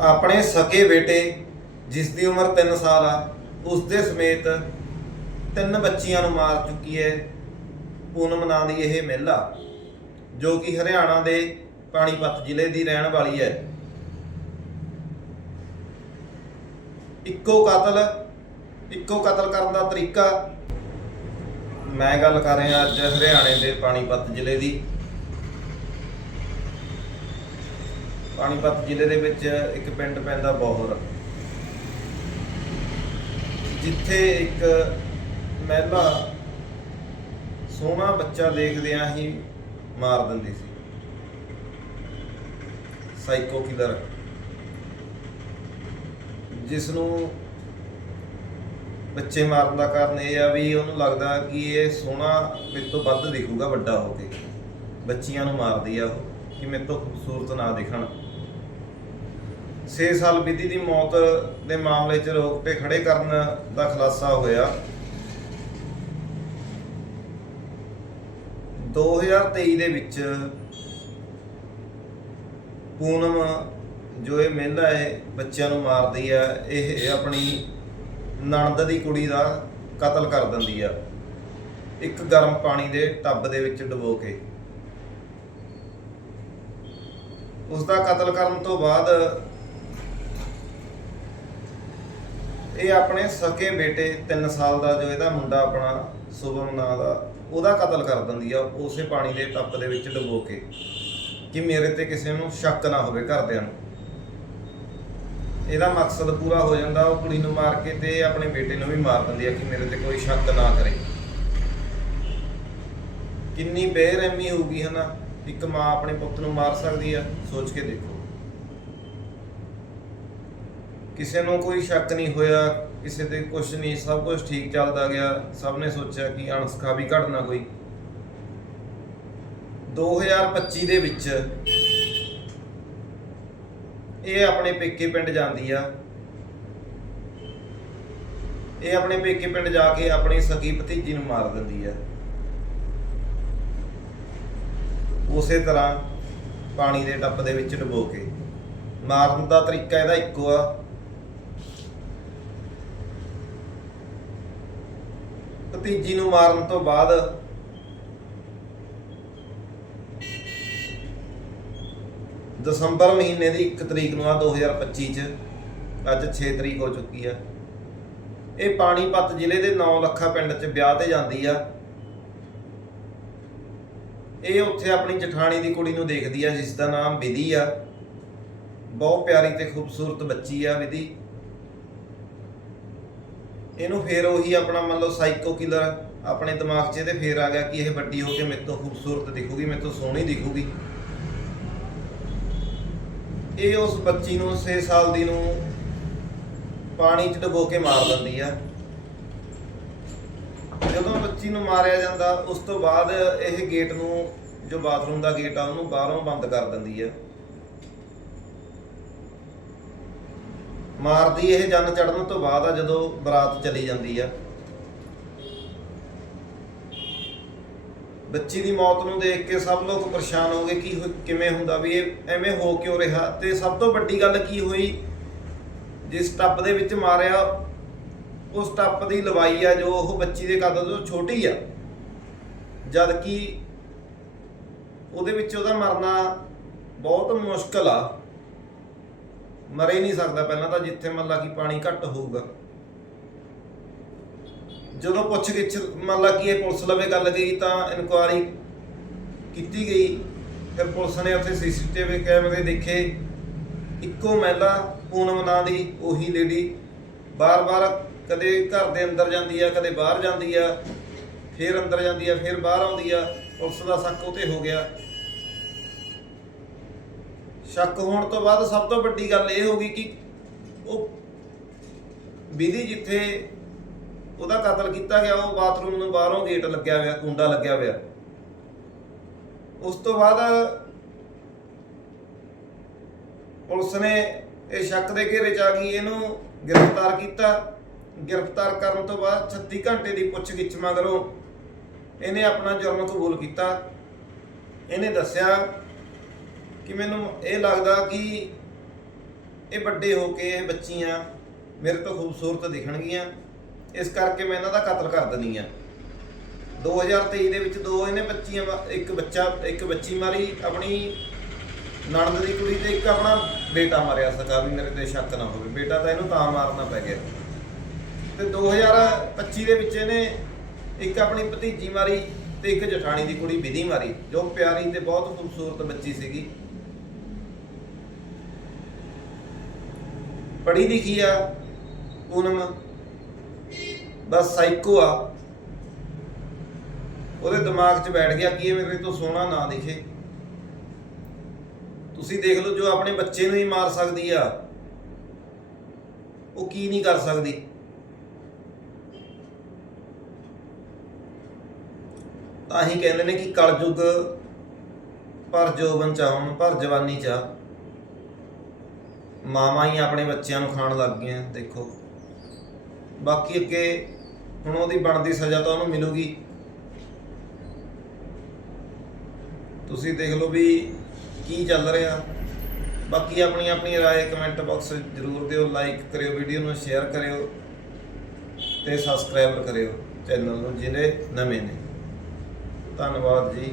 ਆਪਣੇ ਸਕੇ ਬੇਟੇ, ਜਿਸ ਦੀ ਉਮਰ 3 ਸਾਲ ਆ ਉਸ ਦੇ ਸਮੇਤ ਤਿੰਨ ਬੱਚੀਆਂ ਨੂੰ ਮਾਰ ਚੁੱਕੀ ਹੈ ਪੂਨਮ ਨਾਂ ਦੀ ਇਹ ਮਹਿਲਾ, ਜੋ ਕਿ ਹਰਿਆਣਾ ਦੇ ਪਾਣੀਪਤ ਜ਼ਿਲ੍ਹੇ ਦੀ ਰਹਿਣ ਵਾਲੀ ਹੈ। ਇੱਕੋ ਕਤਲ ਇੱਕੋ ਕਤਲ ਕਰਨ ਦਾ ਤਰੀਕਾ ਮੈਂ ਗੱਲ ਕਰ ਰਿਹਾ ਅੱਜ ਹਰਿਆਣੇ ਦੇ ਪਾਣੀਪਤ ਜ਼ਿਲ੍ਹੇ ਦੀ। ਪਾਣੀਪਤ ਜ਼ਿਲ੍ਹੇ ਦੇ ਵਿੱਚ ਇੱਕ ਪਿੰਡ ਪੈਂਦਾ ਬੋਹਰ। ਜਿੱਥੇ ਇੱਕ ਮਹਿਲਾ ਸੋਹਣਾ ਬੱਚਾ ਦੇਖਦਿਆਂ ਹੀ ਮਾਰ ਦਿੰਦੀ ਸੀ। ਸਾਈਕੋ ਕਿਲਰ ਜਿਸ ਨੂੰ ਬੱਚੇ ਮਾਰਨ ਦਾ ਕਾਰਨ ਇਹ ਆ ਵੀ ਉਹਨੂੰ ਲੱਗਦਾ ਕਿ ਇਹ ਸੋਹਣਾ ਮੇਰੇ ਤੋਂ ਵੱਧ ਦਿਖੂਗਾ ਵੱਡਾ ਹੋ ਕੇ। ਬੱਚੀਆਂ ਨੂੰ ਮਾਰਦੀ ਆ ਉਹ ਕਿ ਮੇਰੇ ਤੋਂ ਖੂਬਸੂਰਤ ਨਾ ਦਿਖਣ। 6 ਸਾਲ ਬੀਤੀ ਦੀ ਮੌਤ ਦੇ ਮਾਮਲੇ 'ਚ ਰੋਕ ਤੇ ਖੜੇ ਕਰਨ ਦਾ ਖੁਲਾਸਾ ਹੋਇਆ। 2023 ਦੇ ਵਿੱਚ ਪੂਨਮ ਜੋ ਇਹ ਮਹਿਲਾ ਹੈ, ਬੱਚਿਆਂ ਨੂੰ ਮਾਰਦੀ ਆ, ਇਹ ਆਪਣੀ ਨਣਦ ਦੀ ਕੁੜੀ ਦਾ ਕਤਲ ਕਰ ਦਿੰਦੀ ਆ। ਇੱਕ ਗਰਮ ਪਾਣੀ ਦੇ ਟੱਬ ਦੇ ਵਿੱਚ ਡੁਬੋ ਕੇ। ਉਸ ਦਾ ਕਤਲ ਕਰਨ ਤੋਂ ਬਾਅਦ ਇਹ ਆਪਣੇ ਸਕੇ ਬੇਟੇ 3 ਸਾਲ ਦਾ ਜੋ ਇਹਦਾ ਮੁੰਡਾ ਆਪਣਾ ਸੁਭਮ ਨਾਂ ਦਾ, ਉਹਦਾ ਕਤਲ ਕਰ ਦਿੰਦੀ ਆ, ਉਸੇ ਪਾਣੀ ਦੇ ਟੱਪ ਦੇ ਵਿੱਚ ਡੁਬੋ ਕੇ। ਕਿ ਮੇਰੇ ਤੇ ਕਿਸੇ ਨੂੰ ਸ਼ੱਕ ਨਾ ਹੋਵੇ ਘਰਦਿਆਂ ਨੂੰ। ਇਹਦਾ ਮਕਸਦ ਪੂਰਾ ਹੋ ਜਾਂਦਾ, ਉਹ ਕੁੜੀ ਨੂੰ ਮਾਰ ਕੇ ਤੇ ਆਪਣੇ ਬੇਟੇ ਨੂੰ ਵੀ ਮਾਰ ਦਿੰਦੀ ਆ ਕਿ ਮੇਰੇ ਤੇ ਕੋਈ ਸ਼ੱਕ ਨਾ ਕਰੇ। ਕਿੰਨੀ ਬੇਰਹਿਮੀ ਹੋਊਗੀ ਹਨਾ, ਇੱਕ ਮਾਂ ਆਪਣੇ ਪੁੱਤ ਨੂੰ ਮਾਰ ਸਕਦੀ ਆ, ਸੋਚ ਕੇ ਦੇਖੋ। ਕਿਸੇ ਨੂੰ ਕੋਈ ਸ਼ੱਕ ਨਹੀਂ ਹੋਇਆ, ਕਿਸੇ ਤੇ ਕੁਝ ਨਹੀਂ, ਸਭ ਕੁਝ ਠੀਕ ਚੱਲਦਾ ਗਿਆ। ਸਭ ਨੇ ਸੋਚਿਆ ਕਿ ਅਣਸਖਾ ਵੀ ਘਟਣਾ ਕੋਈ। 2025 ਦੇ ਵਿੱਚ ਇਹ ਆਪਣੇ ਪੇਕੇ ਪਿੰਡ ਜਾਂਦੀ ਆ। ਇਹ ਆਪਣੇ ਪੇਕੇ ਪਿੰਡ ਜਾ ਕੇ ਆਪਣੀ ਸਕੀ ਭਤੀਜੀ ਨੂੰ ਮਾਰ ਦਿੰਦੀ ਆ। ਉਸੇ ਤਰ੍ਹਾਂ ਪਾਣੀ ਦੇ ਟੱਪ ਦੇ ਵਿੱਚ ਡੁਬੋ ਕੇ। ਮਾਰਨ ਦਾ ਤਰੀਕਾ ਇਹਦਾ ਇੱਕੋ ਆ। ਭਤੀਜੀ ਨੂੰ ਮਾਰਨ ਤੋਂ ਬਾਅਦ ਦਸੰਬਰ ਮਹੀਨੇ ਦੀ 1 ਤਰੀਕ ਨੂੰ ਆ 2025 ਚ ਅੱਜ 6 ਤਰੀਕ ਹੋ ਚੁੱਕੀ ਆ। ਇਹ ਪਾਣੀਪਤ ਜ਼ਿਲ੍ਹੇ ਦੇ 9 ਲੱਖਾ ਪਿੰਡ ਚ ਵਿਆਹ ਤੇ ਜਾਂਦੀ ਆ। ਇਹ ਉੱਥੇ ਆਪਣੀ ਜਠਾਣੀ ਦੀ ਕੁੜੀ ਨੂੰ ਦੇਖਦੀ ਆ ਜਿਸ ਦਾ ਨਾਮ ਵਿਧੀ ਆ। ਬਹੁਤ ਪਿਆਰੀ ਤੇ ਖੂਬਸੂਰਤ ਬੱਚੀ ਆ ਵਿਧੀ। ਇਹਨੂੰ ਫੇਰ ਉਹੀ ਆਪਣਾ ਮੰਨ ਲਓ ਸਾਈਕੋ ਕਿਲਰ ਆਪਣੇ ਦਿਮਾਗ 'ਚ ਇਹਦੇ ਫੇਰ ਆ ਗਿਆ ਕਿ ਇਹ ਵੱਡੀ ਹੋ ਕੇ ਮੇਰੇ ਤੋਂ ਖੂਬਸੂਰਤ ਦਿਖੂਗੀ, ਮੇਰੇ ਤੋਂ ਸੋਹਣੀ ਦਿਖੂਗੀ। ਇਹ ਉਸ ਬੱਚੀ ਨੂੰ 6 ਸਾਲ ਦੀ ਨੂੰ ਪਾਣੀ 'ਚ ਡੁਬੋ ਕੇ ਮਾਰ ਦਿੰਦੀ ਆ। ਜਦੋਂ ਬੱਚੀ ਨੂੰ ਮਾਰਿਆ ਜਾਂਦਾ, ਉਸ ਤੋਂ ਬਾਅਦ ਇਹ ਗੇਟ ਨੂੰ, ਜੋ ਬਾਥਰੂਮ ਦਾ ਗੇਟ ਆ, ਉਹਨੂੰ ਬਾਹਰੋਂ ਬੰਦ ਕਰ ਦਿੰਦੀ ਆ। ਮਾਰਦੀ ਇਹ ਜੰਨ ਚੜਨ ਤੋਂ ਬਾਅਦ ਆ ਜਦੋਂ ਬਰਾਤ ਚਲੀ ਜਾਂਦੀ ਆ। ਬੱਚੀ ਦੀ ਮੌਤ ਨੂੰ ਦੇਖ ਕੇ ਸਭ ਲੋਕ ਪਰੇਸ਼ਾਨ ਹੋ ਗਏ ਕਿ ਕਿਵੇਂ ਹੁੰਦਾ ਵੀ ਇਹ ਐਵੇਂ ਹੋ ਕਿਉਂ ਰਿਹਾ? ਤੇ ਸਭ ਤੋਂ ਵੱਡੀ ਗੱਲ ਕੀ ਹੋਈ? ਜਿਸ ਟੱਪ ਦੇ ਵਿੱਚ ਮਾਰਿਆ, ਉਸ ਟੱਪ ਦੀ ਲਵਾਈ ਆ ਜੋ ਉਹ ਬੱਚੀ ਦੇ ਕੱਦ ਤੋਂ ਛੋਟੀ ਆ। ਜਦ ਕਿ ਉਹਦੇ ਵਿੱਚ ਉਹਦਾ ਮਰਨਾ ਬਹੁਤ ਮੁਸ਼ਕਲ ਆ। ਮਰੇ ਹੀ ਨਹੀਂ ਸਕਦਾ ਪਹਿਲਾਂ ਤਾਂ ਜਿੱਥੇ ਮੰਨ ਲਾ ਕਿ ਪਾਣੀ ਘੱਟ ਹੋਊਗਾ। ਜਦੋਂ ਪੁੱਛ ਗਿੱਛ, ਮੰਨ ਲਾ ਕਿ ਇਹ ਪੁਲਿਸ ਲਵੇ ਗੱਲ ਗਈ ਤਾਂ ਇਨਕੁਆਰੀ ਕੀਤੀ ਗਈ। ਫਿਰ ਪੁਲਿਸ ਨੇ ਉੱਥੇ ਸੀਸੀਟੀਵੀ ਕੈਮਰੇ ਦੇਖੇ। ਇੱਕੋ ਮਹਿਲਾ ਪੂਨਮ ਨਾਂ ਦੀ ਉਹੀ ਲੇਡੀ ਬਾਰ-ਬਾਰ ਕਦੇ ਘਰ ਦੇ ਅੰਦਰ ਜਾਂਦੀ ਆ, ਕਦੇ ਬਾਹਰ ਜਾਂਦੀ ਆ, ਫਿਰ ਅੰਦਰ ਜਾਂਦੀ ਆ, ਫਿਰ ਬਾਹਰ ਆਉਂਦੀ ਆ। ਪੁਲਿਸ ਦਾ ਸ਼ੱਕ ਉਤੇ ਹੋ ਗਿਆ। ਸ਼ੱਕ ਹੋਣ ਤੋਂ ਬਾਅਦ ਸਭ ਤੋਂ ਵੱਡੀ ਗੱਲ ਇਹ ਹੋ ਗਈ ਕਿ ਉਹ ਵਿਧੀ ਜਿੱਥੇ ਉਹਦਾ ਕਤਲ ਕੀਤਾ ਗਿਆ, ਉਹ ਬਾਥਰੂਮ ਨੂੰ ਬਾਹਰੋਂ ਗੇਟ ਲੱਗਿਆ ਹੋਇਆ, ਕੁੰਡਾ ਲੱਗਿਆ ਹੋਇਆ। ਉਸ ਤੋਂ ਬਾਅਦ ਪੁਲਿਸ ਨੇ ਇਹ ਸ਼ੱਕ ਦੇ ਘੇਰੇ ਚ ਆ ਗਈ, ਇਹਨੂੰ ਗ੍ਰਿਫਤਾਰ ਕੀਤਾ। ਗ੍ਰਿਫਤਾਰ ਕਰਨ ਤੋਂ ਬਾਅਦ 36 ਘੰਟੇ ਦੀ ਪੁੱਛਗਿੱਛ ਮਗਰੋਂ ਇਹਨੇ ਆਪਣਾ ਜੁਰਮ ਕਬੂਲ ਕੀਤਾ। ਇਹਨੇ ਦੱਸਿਆ ਕਿ ਮੈਨੂੰ ਇਹ ਲੱਗਦਾ ਕਿ ਇਹ ਵੱਡੇ ਹੋ ਕੇ ਇਹ ਬੱਚੀਆਂ ਮੇਰੇ ਤੋਂ ਖੂਬਸੂਰਤ ਦਿਖਣਗੀਆਂ। ਇਸ ਕਰਕੇ ਮੈਂ ਇਹਨਾਂ ਦਾ ਕਤਲ ਕਰ ਦਿੰਦੀ ਆ 2023 ਦੇ ਵਿੱਚ ਦੋ ਇਹਨੇ ਬੱਚੀਆਂ ਇੱਕ ਬੱਚਾ, ਇੱਕ ਬੱਚੀ ਮਾਰੀ, ਆਪਣੀ ਨਣਦ ਦੀ ਕੁੜੀ ਤੇ ਇੱਕ ਆਪਣਾ ਬੇਟਾ ਮਾਰਿਆ ਸਕਾ ਵੀ ਮੇਰੇ ਤੇ ਸ਼ੱਕ ਨਾ ਹੋਵੇ। ਬੇਟਾ ਤਾਂ ਇਹਨੂੰ ਤਾਂ ਮਾਰਨਾ ਪੈ ਗਿਆ। ਤੇ 2025 ਦੇ ਵਿੱਚ ਇਹਨੇ ਇੱਕ ਆਪਣੀ ਭਤੀਜੀ ਮਾਰੀ ਤੇ ਇੱਕ ਜਠਾਣੀ ਦੀ ਕੁੜੀ ਵਿਧੀ ਮਾਰੀ, ਜੋ ਪਿਆਰੀ ਤੇ ਬਹੁਤ ਖੂਬਸੂਰਤ ਬੱਚੀ ਸੀਗੀ। ਪੜ੍ਹੀ ਲਿਖੀ ਆ, ਪੂਨਮ। ਬਸ ਸਾਈਕੋ ਆ। ਉਹਦੇ ਦਿਮਾਗ 'ਚ ਬੈਠ ਗਿਆ ਕਿ ਇਹ ਮੇਰੇ ਤੋਂ ਸੋਹਣਾ ਨਾ ਦਿਖੇ। ਤੁਸੀਂ ਦੇਖ ਲਓ ਜੋ ਆਪਣੇ ਬੱਚੇ ਨੂੰ ਹੀ ਮਾਰ ਸਕਦੀ ਆ। ਉਹ ਕੀ ਨਹੀਂ ਕਰ ਸਕਦੀ। ਤਾਂ ਹੀ ਕਹਿੰਦੇ ਨੇ ਕਿ ਕਲਯੁਗ ਪਰ ਜੋਬਨ ਚਾਹਣ ਪਰ ਜਵਾਨੀ ਚਾ ਮਾਵਾਂ ਹੀ ਆਪਣੇ ਬੱਚਿਆਂ ਨੂੰ ਖਾਣ ਲੱਗ ਗਈਆਂ, ਦੇਖੋ। ਬਾਕੀ ਅੱਗੇ ਹੁਣ ਉਹਦੀ ਬਣਦੀ ਸਜ਼ਾ ਤਾਂ ਉਹਨੂੰ ਮਿਲੂਗੀ। ਤੁਸੀਂ ਦੇਖ ਲਓ ਵੀ ਕੀ ਚੱਲ ਰਿਹਾ। ਬਾਕੀ ਆਪਣੀ ਆਪਣੀ ਰਾਏ ਕਮੈਂਟ ਬਾਕਸ ਜ਼ਰੂਰ ਦਿਓ ਲਾਈਕ ਕਰਿਓ ਵੀਡੀਓ ਨੂੰ ਸ਼ੇਅਰ ਕਰਿਓ ਤੇ ਸਬਸਕ੍ਰਾਈਬ ਕਰਿਓ ਚੈਨਲ ਨੂੰ ਜਿਹੜੇ ਨਵੇਂ ਨੇ। ਧੰਨਵਾਦ ਜੀ।